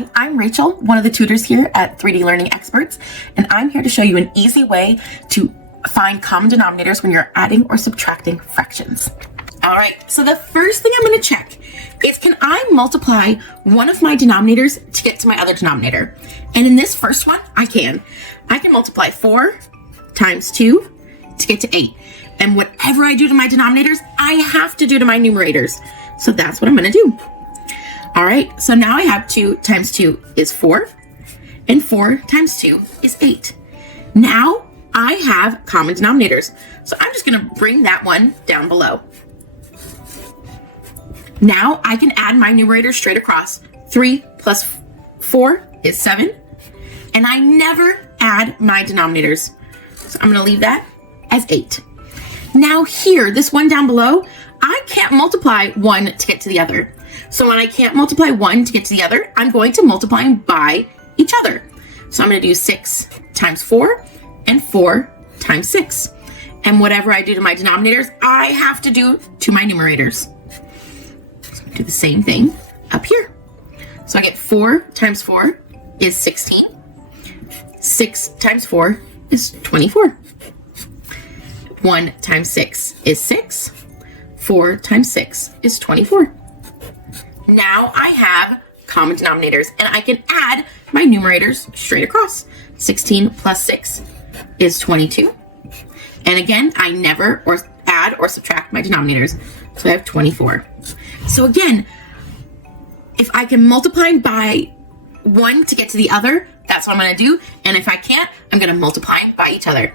Hi, I'm Rachel, one of the tutors here at 3D Learning Experts, and I'm here to show you an easy way to find common denominators when you're adding or subtracting fractions. All right, so the first thing I'm going to check is, can I multiply one of my denominators to get to my other denominator? And in this first one, I can. I can multiply 4 times 2 to get to 8. And whatever I do to my denominators, I have to do to my numerators. So that's what I'm going to do. All right, so now I have 2 times 2 is 4, and 4 times 2 is 8. Now I have common denominators, so I'm just gonna bring that one down below. Now I can add my numerators straight across. 3 plus 4 is 7, and I never add my denominators. So I'm gonna leave that as 8. Now here, this one down below, I can't multiply 1 to get to the other. So when I can't multiply 1 to get to the other, I'm going to multiply them by each other. So I'm going to do 6 times 4 and 4 times 6. And whatever I do to my denominators, I have to do to my numerators. So I'm going to do the same thing up here. So I get 4 times 4 is 16. 6 times 4 is 24. 1 times 6 is 6. 4 times 6 is 24. Now I have common denominators, and I can add my numerators straight across. 16 plus 6 is 22. And again, I never add or subtract my denominators. So I have 24. So again, if I can multiply by 1 to get to the other, that's what I'm going to do. And if I can't, I'm going to multiply by each other.